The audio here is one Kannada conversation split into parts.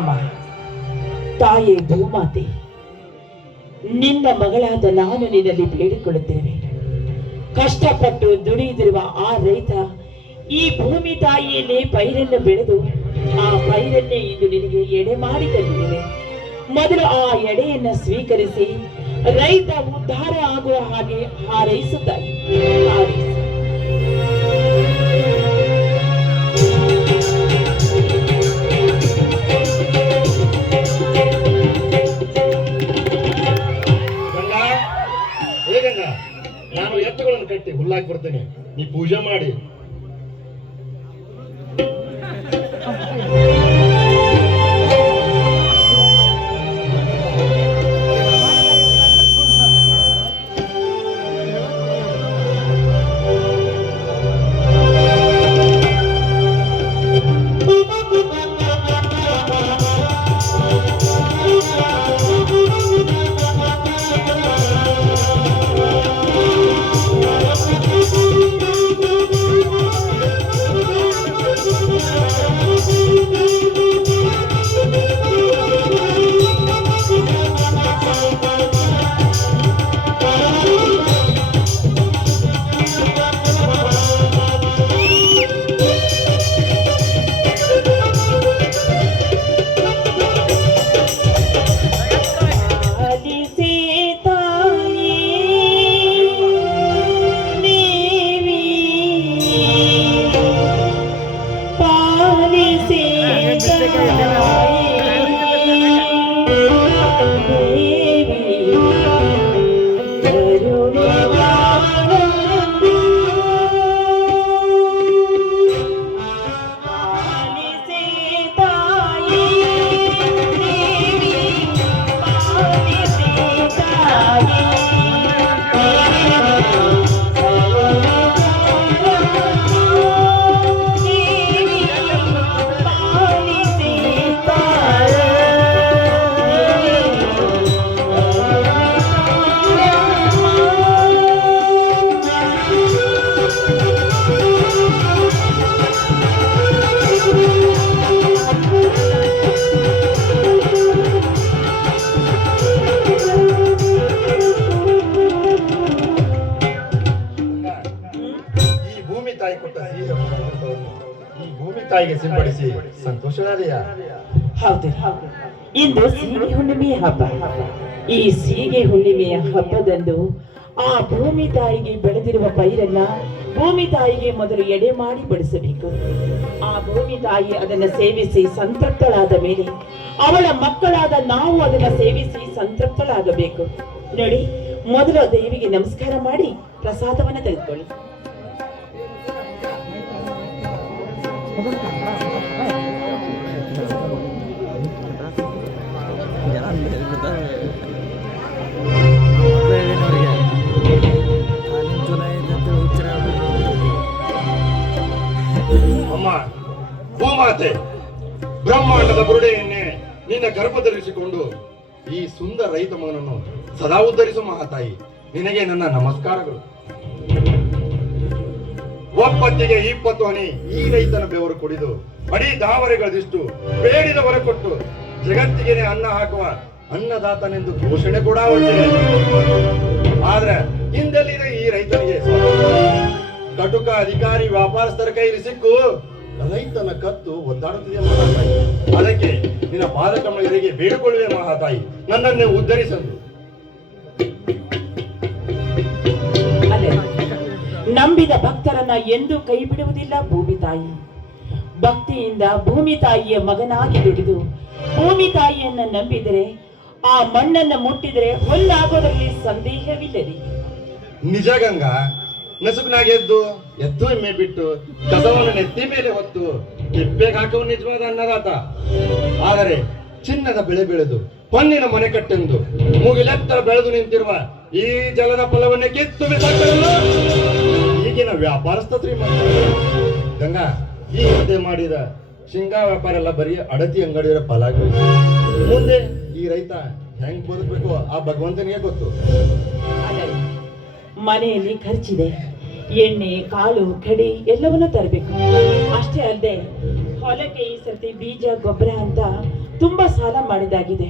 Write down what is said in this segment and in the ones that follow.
ಅಮ್ಮ, ತಾಯಿ ಭೂಮಾತೆ, ನಿನ್ನ ಮಗಳಾದ ನಾನು ನಿನ್ನಲ್ಲಿ ಬೇಡಿಕೊಳ್ಳುತ್ತೇವೆ. ಕಷ್ಟಪಟ್ಟು ದುಡಿಯುತ್ತಿರುವ ಆ ರೈತ ಈ ಭೂಮಿ ತಾಯಿಯನ್ನೇ ಪೈರನ್ನು ಬೆಳೆದು ಆ ಪೈರನ್ನೇ ಇಂದು ನಿನಗೆ ಎಡೆ ಮಾಡಿ ತಂದಿದ್ದೇವೆ. ಮೊದಲು ಆ ಎಡೆಯನ್ನ ಸ್ವೀಕರಿಸಿ ರೈತ ಉದ್ಧಾರ ಆಗುವ ಹಾಗೆ ಹಾರೈಸುತ್ತಾಯಿ. ನಾನು ಎತ್ತುಗಳನ್ನು ಕಟ್ಟಿ ಹುಲ್ಲಾಕಿ ಬರ್ತೇನೆ, ನೀ ಪೂಜೆ ಮಾಡಿ. ತಾಯಿಗೆ ಸಿಂಪಡಿಸಿ ಸಂತೋಷನಾದೆಯಾ? ಹೌದು, ಇಂದು ಸೀಗೆ ಹುಣ್ಣಿಮೆಯ ಹಬ್ಬ. ಈ ಸೀಗೆ ಹುಣ್ಣಿಮೆಯ ಹಬ್ಬದಂದು ಆ ಭೂಮಿ ತಾಯಿಗೆ ಬೆಳೆದಿರುವ ಪೈರನ್ನ ಭೂಮಿ ತಾಯಿಗೆ ಮೊದಲು ಎಡೆ ಮಾಡಿ ಬಡಿಸಬೇಕು. ಆ ಭೂಮಿ ತಾಯಿ ಅದನ್ನ ಸೇವಿಸಿ ಸಂತೃಪ್ತಳಾದ ಮೇಲೆ ಅವಳ ಮಕ್ಕಳಾದ ನಾವು ಅದನ್ನ ಸೇವಿಸಿ ಸಂತೃಪ್ತಳಾಗಬೇಕು. ನೋಡಿ, ಮೊದಲು ದೇವಿಗೆ ನಮಸ್ಕಾರ ಮಾಡಿ ಪ್ರಸಾದವನ್ನ ತೆಗೆದುಕೊಳ್ಳಿ. ಅಮ್ಮ ಭೂಮಾತೆ, ಬ್ರಹ್ಮಾಂಡದ ಬುರುಡೆಯನ್ನೇ ನಿನ್ನ ಗರ್ಭಧರಿಸಿಕೊಂಡು ಈ ಸುಂದರ ರೈತ ಮಗನನ್ನು ಸದಾ ಉದ್ಧರಿಸು ಮಹಾತಾಯಿ. ನಿನಗೆ ನನ್ನ ನಮಸ್ಕಾರಗಳು. ಒಪ್ಪತ್ತಿಗೆ 20 ಹನಿ ಈ ರೈತನ ಬೆವರು ಕುಡಿದು ಬರೀ ದಾವರೆಗಳದಿಷ್ಟು ಬೇಡಿದ ಹೊರ ಕೊಟ್ಟು ಜಗತ್ತಿಗೆ ಅನ್ನ ಹಾಕುವ ಅನ್ನದಾತನೆಂದು ಘೋಷಣೆ ಕೂಡ ಹೊರಟಿದೆ. ಆದ್ರೆ ಹಿಂದೆಲ್ಲಿದೆ ಈ ರೈತನಿಗೆ ಕಟುಕ ಅಧಿಕಾರಿ ವ್ಯಾಪಾರಸ್ಥರ ಕೈಲಿ ಸಿಕ್ಕು ರೈತನ ಕತ್ತು ಒದ್ದಾಡುತ್ತಿದೆ ಮಹಾತಾಯಿ. ಅದಕ್ಕೆ ನಿನ್ನ ಪಾದಕಮಲರಿಗೆ ಬೇಡಿಕೊಳ್ಳುವೆ ಮಹಾತಾಯಿ, ನನ್ನನ್ನೇ ಉದ್ಧರಿಸಲು. ನಂಬಿದ ಭಕ್ತರನ್ನ ಎಂದೂ ಕೈ ಬಿಡುವುದಿಲ್ಲ ಭೂಮಿ ತಾಯಿ. ಭಕ್ತಿಯಿಂದ ಭೂಮಿ ತಾಯಿಯ ಮಗನಾಗಿ ದುಡಿದು ಭೂಮಿ ತಾಯಿಯನ್ನ ನಂಬಿದರೆ ಆ ಮಣ್ಣನ್ನ ಮುಟ್ಟಿದರೆ ಹೊಲ್ಲಾಗೋದ್ರಲ್ಲಿ ಸಂದೇಹವಿಲ್ಲದೆ. ನಿಜ ಗಂಗಾ, ನಸುಕನಾಗಿ ಎದ್ದು ಎಮ್ಮೆ ಬಿಟ್ಟು ಕಸವನ್ನು ನೆತ್ತಿ ಮೇಲೆ ಹೊತ್ತು ತಿಪ್ಪೆಗೆ ಹಾಕುವ ನಿಜವಾದ ಅನ್ನದಾತ. ಆದರೆ ಚಿನ್ನದ ಬೆಳೆ ಬೆಳೆದು ಹೊನ್ನಿನ ಮನೆ ಕಟ್ಟೆಂದು ಮುಗಿಲೆತ್ತರ ಬೆಳೆದು ನಿಂತಿರುವ ಈ ಜಲದ ಫಲವನ್ನೇ ಕಿತ್ತು ಬಿಸಾಕಲು ಈಗಿನ ವ್ಯಾಪಾರಸ್ಥ ಶ್ರೀಮಂತ. ಗಂಗಾ, ಈ ಹಿಂದೆ ಮಾಡಿದ ಶೇಂಗಾ ವ್ಯಾಪಾರ ಎಲ್ಲ ಬರೀ ಅಡತಿ ಅಂಗಡಿಯವರ ಫಲ ಆಗಿದೆ. ಮುಂದೆ ಈ ರೈತ ಹೆಂಗ್ ಬದುಕಬೇಕು ಆ ಭಗವಂತನಿಗೆ ಗೊತ್ತು. ಮನೆಯಲ್ಲಿ ಖರ್ಚಿದೆ, ಎಣ್ಣೆ, ಕಾಳು, ಕಡಿ ಎಲ್ಲವನ್ನೂ ತರಬೇಕು. ಅಷ್ಟೇ ಅಲ್ಲದೆ ಹೊಲಕ್ಕೆ ಈ ಸರ್ತಿ ಬೀಜ, ಗೊಬ್ಬರ ಅಂತ ತುಂಬಾ ಸಾಲ ಮಾಡಿದಾಗಿದೆ.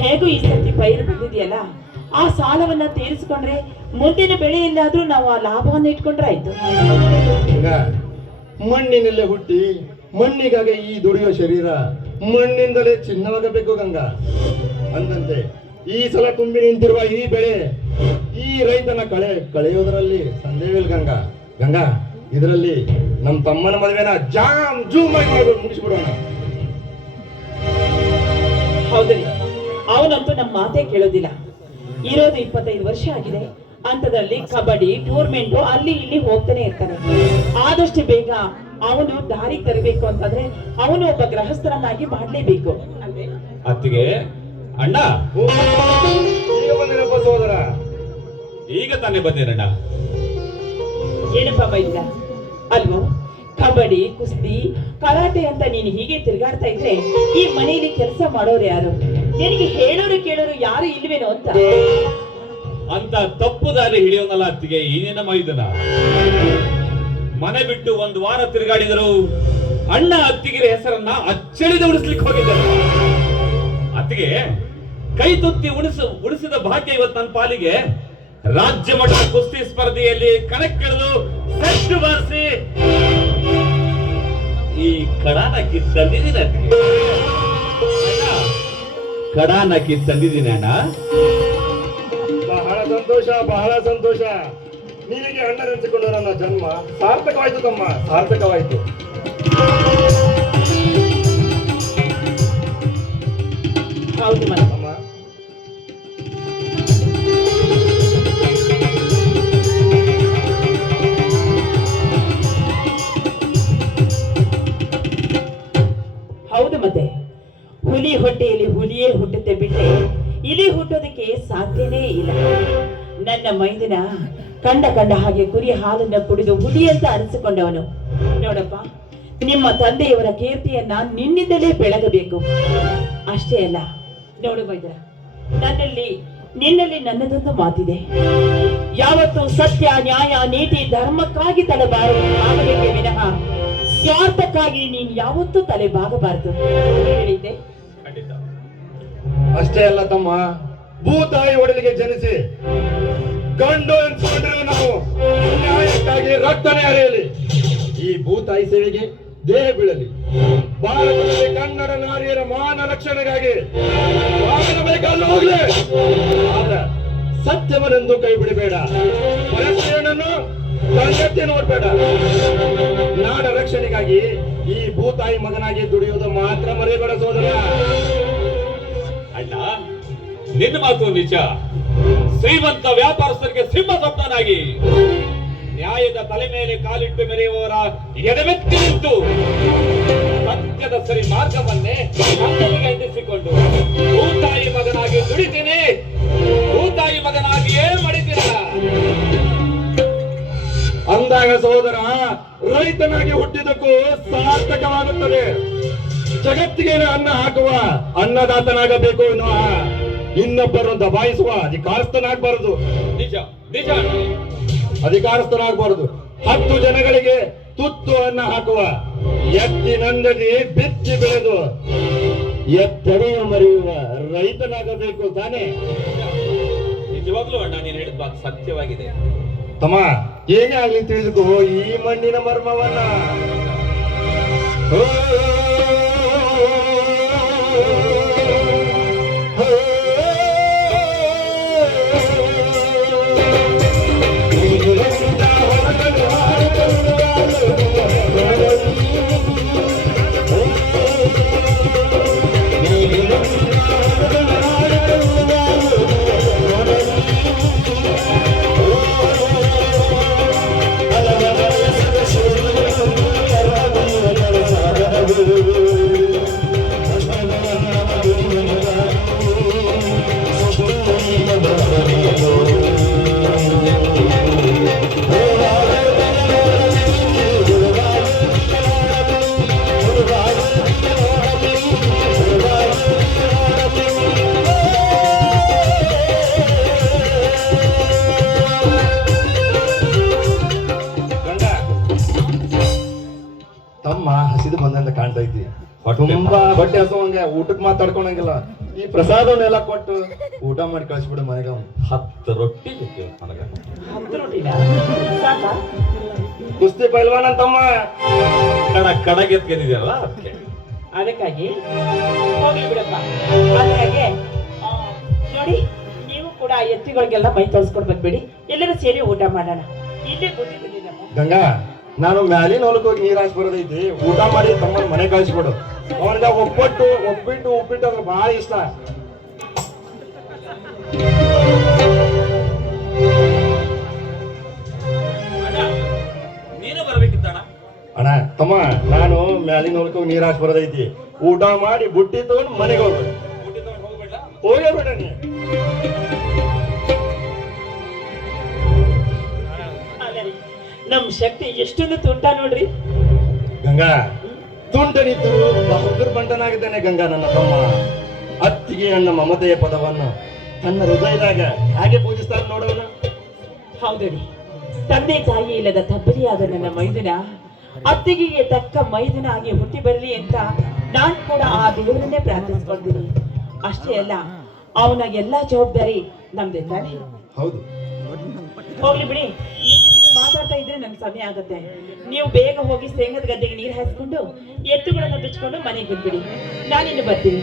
ಹೇಗೂ ಈ ಸರ್ತಿ ಪೈರು ಬಂದಿದೆಯಲ್ಲ, ಆ ಸಾಲವನ್ನ ತೀರಿಸಿಕೊಂಡ್ರೆ ಮುಂದಿನ ಬೆಳೆಯಲ್ಲಾದ್ರೂ ನಾವು ಆ ಲಾಭವನ್ನ ಇಟ್ಕೊಂಡ್ರೆ ಆಯ್ತು. ಗಂಗ, ಮಣ್ಣಿನಲ್ಲೇ ಹುಟ್ಟಿ ಮಣ್ಣಿಗಾಗಿ ಈ ದುಡಿಯೋ ಶರೀರ ಮಣ್ಣಿಂದಲೇ ಚಿನ್ನವಾಗಬೇಕು ಗಂಗಾ. ಅಂದಂತೆ ಈ ಸಲ ತುಂಬಿ ನಿಂತಿರುವ ಈ ಬೆಳೆ ಈ ರೈತನ ಕಳೆಯೋದರಲ್ಲಿ ಸಂದೇಹವಿಲ್ಲ ಗಂಗಾ. ಗಂಗಾ, ಇದರಲ್ಲಿ ನಮ್ಮ ತಮ್ಮನ ಮದುವೆನ ಜಾಮ್ ಜೂಮ್ ಆಗಿ ಮುಗಿಸ್ಬಿಡೋಣ. ಹೌದ್ರಿ, ಅವನಂತೂ ನಮ್ಮ ಮಾತೇ ಕೇಳೋದಿಲ್ಲ. ಇರೋದು 25 ವರ್ಷ ಆಗಿದೆ. ಅಂತದಲ್ಲಿ ಕಬಡ್ಡಿ ಟೂರ್ಮೆಂಟು ಅಲ್ಲಿ ಇಲ್ಲಿ ಹೋಗ್ತಾನೆ ಇರ್ತಾನೆ. ಆದಷ್ಟು ಬೇಗ ಅವನು ದಾರಿಗೆ ತರಬೇಕು ಅಂತಂದ್ರೆ ಅವನು ಒಬ್ಬ ಗೃಹಸ್ಥರನ್ನಾಗಿ ಮಾಡ್ಲೇಬೇಕು. ಅತ್ತಿಗೆ, ಅಣ್ಣ ಈಗ ಬಂದಿರಪ್ಪ ಸಹೋದರ. ಈಗ ತಾನೇ ಬಂದೇನಣ್ಣ. ಏನಪ್ಪ ಬೈದ ಅಲ್ವೋ? ಕಬಡ್ಡಿ, ಕುಸ್ತಿ, ಕರಾಟೆ ಅಂತ ನೀನು ಹೀಗೆ ತಿರುಗಾಡ್ತಾ ಇದ್ರೆ ಈ ಮನೆಯಲ್ಲಿ ಕೆಲಸ ಮಾಡೋರು ಯಾರು? ನಿನಗೆ ಹೇಳೋರು ಕೇಳೋರು ಯಾರು ಇಲ್ವೇನೋ ಅಂತ ತಪ್ಪು ದಾರಿ ಹಿಡಿಯೋನಲ್ಲ ಅತ್ತಿಗೆ ಈ ನಿನ್ನ ಮೈದನ. ಮನೆ ಬಿಟ್ಟು 1 ವಾರ ತಿರುಗಾಡಿದರು ಅಣ್ಣ ಅತ್ತಿಗೆರ ಹೆಸರನ್ನ ಅಚ್ಚಳಿದ ಉಳಿಸ್ಲಿಕ್ಕೆ ಹೋಗಿದ್ದರು. ಅತ್ತಿಗೆ ಕೈ ತುತ್ತಿ ಉಳಿಸಿದ ಭಾಗ್ಯ ಇವತ್ತು ನನ್ನ ಪಾಲಿಗೆ. ರಾಜ್ಯ ಮಟ್ಟದ ಕುಸ್ತಿ ಸ್ಪರ್ಧೆಯಲ್ಲಿ ಕಣಕ್ಕಿಳಿದು ಸೆಟ್ಟು ಬಾರಿಸಿ ಈ ಕಡಾನ ಕಿತ್ತಂದಿದ್ದೀನಿ ಅತ್ತಿಗೆ. ಕಡಾನ ಕಿತ್ತಂದಿದ್ದೀನಿ ಅಣ್ಣ. ಬಹಳ ಸಂತೋಷ, ಬಹಳ ಸಂತೋಷ. ನಿನಗೆ ಅಣ್ಣನೆನಿಸಿಕೊಂಡು ನನ್ನ ಜನ್ಮ ಸಾರ್ಥಕವಾಯ್ತು ತಮ್ಮ, ಸಾರ್ಥಕವಾಯ್ತು. ಹೌದು ಅಮ್ಮ, ಹೌದು ಮತ್ತೆ ಹುಲಿ ಹೊಟ್ಟೆಯಲ್ಲಿ ಹುಲಿಯೇ ಹುಟ್ಟುತ್ತೆ ಬಿಟ್ಟೆ ಇಲಿ ಹುಟ್ಟೋದಕ್ಕೆ ಸಾಧ್ಯನೇ ಇಲ್ಲ. ನನ್ನ ಮೈದಿನ ಕಂಡ ಹಾಗೆ ಕುರಿ ಹಾಲನ್ನ ಕುಡಿದು ಹುಲಿ ಅಂತ ಅನಿಸಿಕೊಂಡವನು. ನೋಡಪ್ಪ, ನಿಮ್ಮ ತಂದೆಯವರ ಕೀರ್ತಿಯನ್ನ ನಿನ್ನಿಂದಲೇ ಬೆಳಗಬೇಕು. ಅಷ್ಟೇ ಅಲ್ಲ, ನೋಡು ಮೈದರ, ನಿನ್ನಲ್ಲಿ ನನ್ನದೊಂದು ಮಾತಿದೆ. ಯಾವತ್ತು ಸತ್ಯ, ನ್ಯಾಯ, ನೀತಿ, ಧರ್ಮಕ್ಕಾಗಿ ತಲೆಬಾಗಬೇಕೇ ವಿನಃ ಸ್ವಾರ್ಥಕ್ಕಾಗಿ ನೀನು ಯಾವತ್ತೂ ತಲೆಬಾಗಬಾರದು ಹೇಳಿದ್ದೆ. ಅಷ್ಟೇ ಅಲ್ಲ ತಮ್ಮ, ಭೂತಾಯಿ ಒಡಲಿಗೆ ಜನಿಸಿ ಗಂಡು ಎನ್ಸ್ಕೊಂಡ್ರೆ ನಾವು ನ್ಯಾಯಕ್ಕಾಗಿ ರಕ್ತನೇ ಹರಿಯಲಿ. ಈ ಭೂತಾಯಿ ಸೇವೆಗೆ ದೇಹ ಬೀಳಲಿ. ಭಾರತದಲ್ಲಿ ಕನ್ನಡ ನಾರಿಯರ ಮಾನ ರಕ್ಷಣೆಗಾಗಿ ಬೇಕಾದ್ರೂ ಹೋಗ್ಲಿ, ಆದ್ರೆ ಸತ್ಯವನ್ನೆಂದು ಕೈ ಬಿಡಬೇಡ. ಪರಸ್ಪರನನ್ನು ಕಣ್ಣೆತ್ತಿ ನೋಡ್ಬೇಡ. ನಾಡ ರಕ್ಷಣೆಗಾಗಿ ಈ ಭೂತಾಯಿ ಮಗನಾಗಿ ದುಡಿಯೋದು ಮಾತ್ರ ಮರೆಯಬೇಡ ಸೋದರ. ಅಣ್ಣ, ನಿನ್ನ ಮಾತು ನಿಜ. ಶ್ರೀಮಂತ ವ್ಯಾಪಾರಸ್ಥರಿಗೆ ಸಿಂಹ ಸ್ವಪ್ನನಾಗಿ ನ್ಯಾಯದ ತಲೆ ಮೇಲೆ ಕಾಲಿಟ್ಟು ಮೆರೆಯುವವರ ಎಡಮೆತ್ತಿ ನಿಂತು ಸತ್ಯದ ಸರಿ ಮಾರ್ಗವನ್ನೇ ಕಣ್ಣನಿಗೆ ಅಂಟಿಸಿಕೊಂಡು ಭೂತಾಯಿ ಮಗನಾಗಿ ದುಡಿತೀನಿ, ಭೂತಾಯಿ ಮಗನಾಗಿಯೇ ಮಡಿತೀರಲ್ಲ ಅಂದಾಗ ಸಹೋದರ, ರೈತನಾಗಿ ಹುಟ್ಟಿದಕ್ಕೂ ಸಾರ್ಥಕವಾಗುತ್ತದೆ. ಜಗತ್ತಿಗೆ ಅನ್ನ ಹಾಕುವ ಅನ್ನದಾತನಾಗಬೇಕು ಎನ್ನುವ ಇನ್ನೊಬ್ಬರನ್ನು ದಬಾಯಿಸುವ ಅಧಿಕಾರಸ್ಥನಾಗಬಾರದು. ನಿಜ ನಿಜ ಅಧಿಕಾರಸ್ಥನಾಗಬಾರದು. 10 ಜನಗಳಿಗೆ ತುತ್ತು ಅನ್ನ ಹಾಕುವ ಎತ್ತಿನಂದದಿ ಬಿತ್ತಿ ಬೆಳೆದು ಎತ್ತನೆಯ ಮರೆಯುವ ರೈತನಾಗಬೇಕು ತಾನೇ. ನಿಜವಾಗ್ಲೂ ಅಣ್ಣ, ನೀನು ಹೇಳಿದ ಮಾತು ಸತ್ಯವಾಗಿದೆ. ತಮ್ಮ, ಏನೇ ಆಗ್ಲಿ ತಿಳಿದುಕೋ ಈ ಮಣ್ಣಿನ ಮರ್ಮವನ್ನ. ತುಂಬಾ ಹೊಟ್ಟೆ ಹಸುವಂಗೆ ಊಟಕ್ಕೆ ಮಾತಾಡ್ಕೊಳಂಗಿಲ್ಲ. ಈ ಪ್ರಸಾದವನ್ನೆಲ್ಲ ಕೊಟ್ಟು ಊಟ ಮಾಡಿ ಕಳಿಸ್ಬಿಡು ಮನೆಗೆ ಅವ್ನು. 10 ರೊಟ್ಟಿ ಬೇಕಿತ್ತು ನನಗ. 10 ರೊಟ್ಟಿನ ಸಾಕಾ? ಕುಸ್ತಿ ಪೈಲ್ವಾನ್ ಅಂತಮ್ಮ. ಕಡಗೆದ್ದಿದೆಯಲ್ಲ ಅದಕ್ಕೆ. ಅದಕ್ಕಾಗಿ ಹೋಗ್ಲಿ ಬಿಡಪ್ಪ. ಹಾಗೆ ನೋಡಿ, ನೀವು ಕೂಡ ಆ ಎತ್ತಿಗಳಿಗೆಲ್ಲ ಮೈ ತೊಳ್ಸ್ಕೊಂಡು ಬಂದ್ಬಿಡಿ. ಎಲ್ಲರೂ ಸೇರಿ ಊಟ ಮಾಡೋಣ. ಇಲ್ಲೇ ಗೊತ್ತಿದ್ದೀನಮ್ಮ. ಗಂಗಾ, ನಾನು ಮ್ಯಾಲಿನ ಹೊಲಕ್ಕೆ ಹೋಗಿ ನೀರ್ ಹಾಕಿ ಬರೋದೈತಿ. ಊಟ ಮಾಡಿ ತಮ್ಮನ ಮನೆ ಕಳಿಸ್ಬಿಡು. ಅವನಿಗೆ ಉಪ್ಪಿಟ್ಟು ಅಂದ್ರೆ ಬಹಳ ಇಷ್ಟ. ನೀನು ಬರ್ಬೇಕಿತ್ತಣ್ಣ. ಅಣ್ಣ ತಮ್ಮ, ನಾನು ಮ್ಯಾಲಿನ ಹೊಲಕ್ಕೆ ಹೋಗಿ ನೀರ್ ಹಾಕಿ ಬರೋದೈತಿ. ಊಟ ಮಾಡಿ ಬುಟ್ಟಿ ತಗೊಂಡು ಮನೆಗೆ ಹೋಗ್ಬೇಡ. ಊಟ ತಗೊಂಡು ಹೋಗ್ಬೇಡ. ಹೋಗಬೇಡ ನೀ. ನಮ್ ಶಕ್ತಿ ಎಷ್ಟೊಂದು ತುಂಟ ನೋಡ್ರಿ. ಗಂಗಾ, ತುಂಟನಿದ್ದು ಬಹದ್ದೂರ್ ಬಂಟನಾಗಿದ್ದಾನೆ ಗಂಗಾ ನನ್ನ ತಮ್ಮ. ಅತ್ತಿಗೆ ನನ್ನ ಮಮತೆಯ ಪದವನ್ನು ತನ್ನ ಹೃದಯದಾಗ ಹಾಗೆ ಪೂಜಿಸ್ತಾನೆ ನೋಡೋಣ. ಹೌದಡಿ, ತಂದೆ ತಾಯಿ ಇಲ್ಲದ ತಬ್ಬಲಿಯಾದ ನನ್ನ ಮೈದುನ ಅತ್ತಿಗೆಗೆ ತಕ್ಕ ಮೈದುನ ಆಗಿ ಹುಟ್ಟಿ ಬರಲಿ ಅಂತ ನಾನ್ ಕೂಡ ಆ ದೇವರನ್ನೇ ಪ್ರಾರ್ಥಿಸ್ಕೊಳ್ತೀನಿ. ಅಷ್ಟೇ ಅಲ್ಲ, ಅವನ ಎಲ್ಲಾ ಜವಾಬ್ದಾರಿ ನಮ್ದೆ ತಾನೆ. ಹೌದು. ಹೋಗ್ಲಿ ಬಿಡಿ, ನಿಮ್ ಜೊತೆಗೆ ಮಾತಾಡ್ತಾ ಇದ್ರೆ ನನ್ ಸಮಯ ಆಗತ್ತೆ. ನೀವು ಬೇಗ ಹೋಗಿ ಶೇಂಗದ ಗದ್ದೆಗೆ ನೀರು ಹಾಯಿಸ್ಕೊಂಡು ಎತ್ತುಗಳನ್ನ ಬಿಚ್ಕೊಂಡು ಮನೆಗೆ ಬಂದ್ಬಿಡಿ. ನಾನಿನ್ನು ಬರ್ತೀನಿ.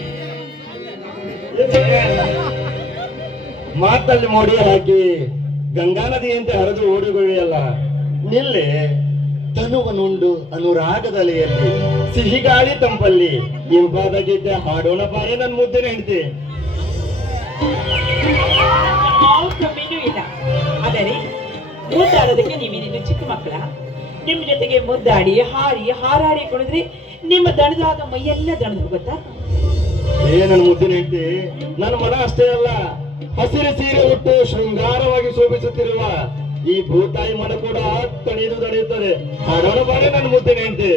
ಮಾತಲ್ಲಿ ಮೋಡಿ ಹಾಕಿ ಗಂಗಾ ನದಿಯಂತೆ ಹರಿದು ಓಡಿಗೊಳ್ಳಿಯಲ್ಲ. ನಿಲ್ಲೆ ತನುವನುಂಡು ಅನುರಾಗದಲೆಯಲ್ಲಿ ಸಿಹಿಗಾಳಿ ತಂಪಲ್ಲಿ ಇಂಪಾದ ಗೀತೆ ಹಾಡೋಣ ಬಾರೆ ನನ್ ಮುದ್ದೆ ಹೆಂಡ್ತಿ. ಕಮ್ಮಿನೂ ಇಲ್ಲ. ಆದರೆ ಮುದ್ದಾಡೋದಕ್ಕೆ ನೀವೇನಿನ್ನು ಚಿಕ್ಕ ಮಕ್ಕಳ? ನಿಮ್ ಜೊತೆಗೆ ಮುದ್ದಾಡಿ ಹಾರಾಡಿ ಕುಣಿದ್ರಿ ನಿಮ್ಮ ದಣದಾಗ ಮೈಯೆಲ್ಲ ದಣದು ಗೊತ್ತಾ? ನನ್ ಮುದ್ದಿನ ಹೆಂಡ್ತಿ, ನನ್ನ ಮನ ಅಷ್ಟೇ ಅಲ್ಲ, ಹಸಿರು ಸೀರೆ ಉಟ್ಟು ಶೃಂಗಾರವಾಗಿ ಶೋಭಿಸುತ್ತಿರುವ ಈ ಭೂತಾಯಿ ಮನ ಕೂಡ ತಡೆಯುತ್ತದೆ. ಹಾಡೋಣ ಬಾರೆ ನನ್ನ ಮುದ್ದಿನ ಹೆಂಡ್ತಿ.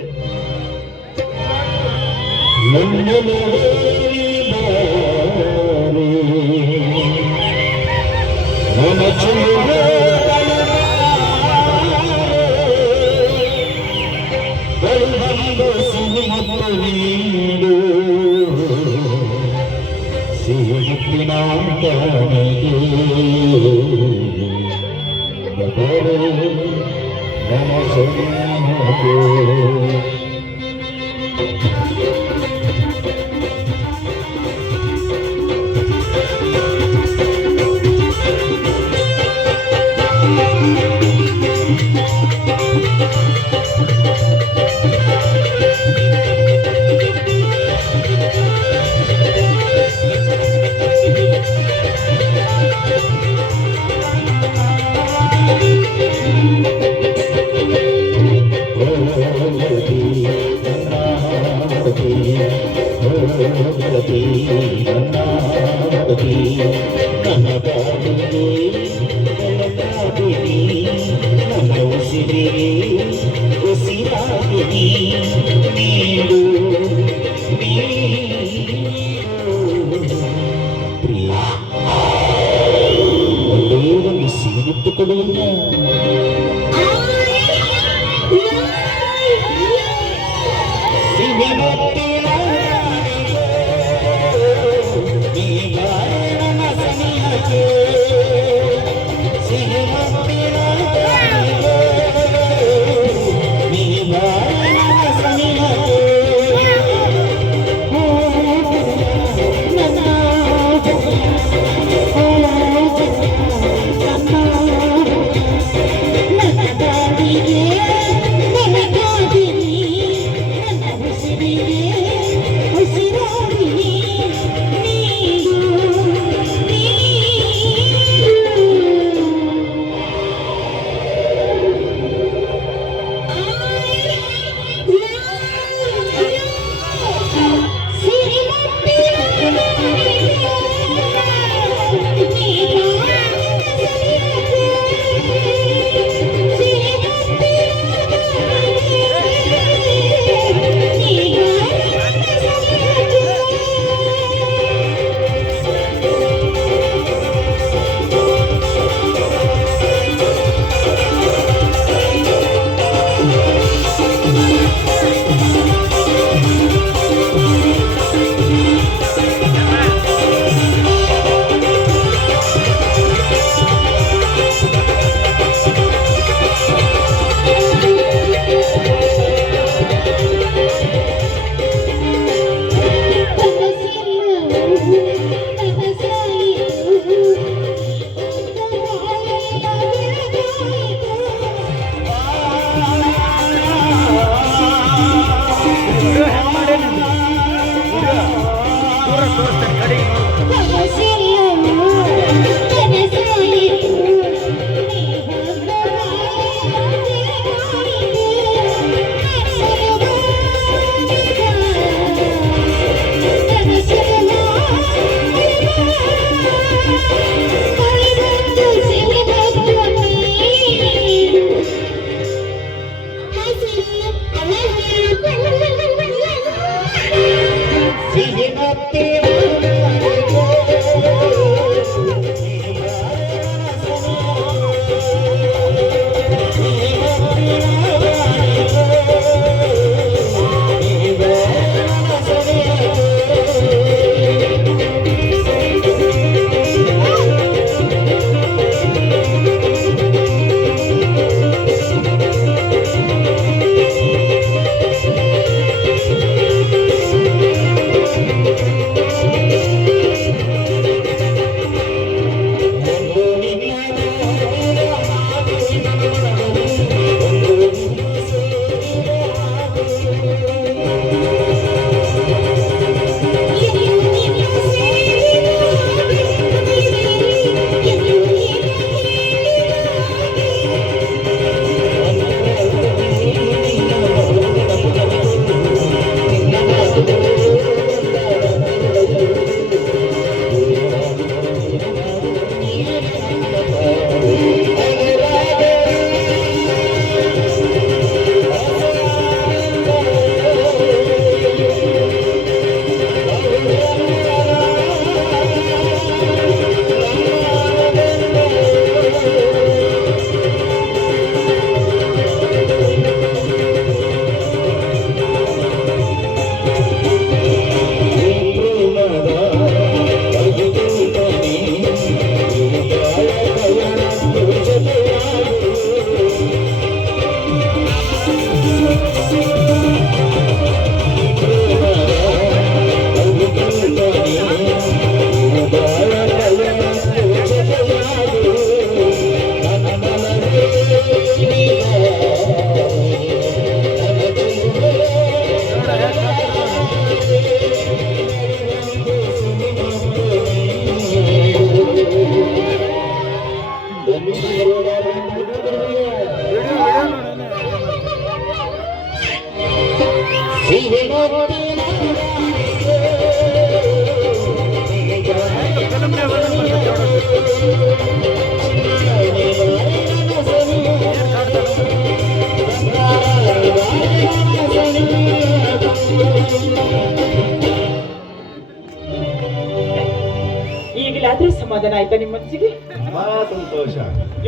ಈಗಲಾದ್ರೂ ಸಮಾಧಾನ ಆಯ್ತಾ ನಿಮ್ಮ ಮನಸ್ಸಿಗೆ? ಬಹಳ ಸಂತೋಷ,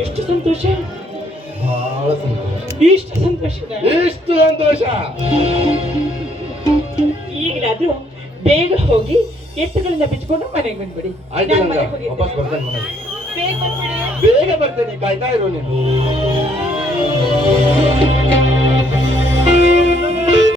ಎಷ್ಟು ಸಂತೋಷ, ಬಹಳ ಸಂತೋಷ, ಇಷ್ಟು ಸಂತೋಷ. ಎಷ್ಟು ಸಂತೋಷ. ಈಗಲಾದ್ರೂ ಬೇಗ ಹೋಗಿ ಎತ್ತುಗಳನ್ನ ಬಿಚ್ಕೊಂಡು ಮನೆಗೆ ಬಂದ್ಬಿಡಿ. ಆಯ್ತು ನಾನ್ ಗಂಗಾ, ಮನೆಗ್ ಹೋಗಿರ್ತೀನಿ. ವಾಪಸ್ ಬರ್ತೇನೆ ಮನೆಗೆ. ಬೇಗ ಬಂದ್ಬಿಡಿ. ಬೇಗ ಬರ್ತೇನೆ, ಕಾಯ್ತಾ ಇರು ನೀನು.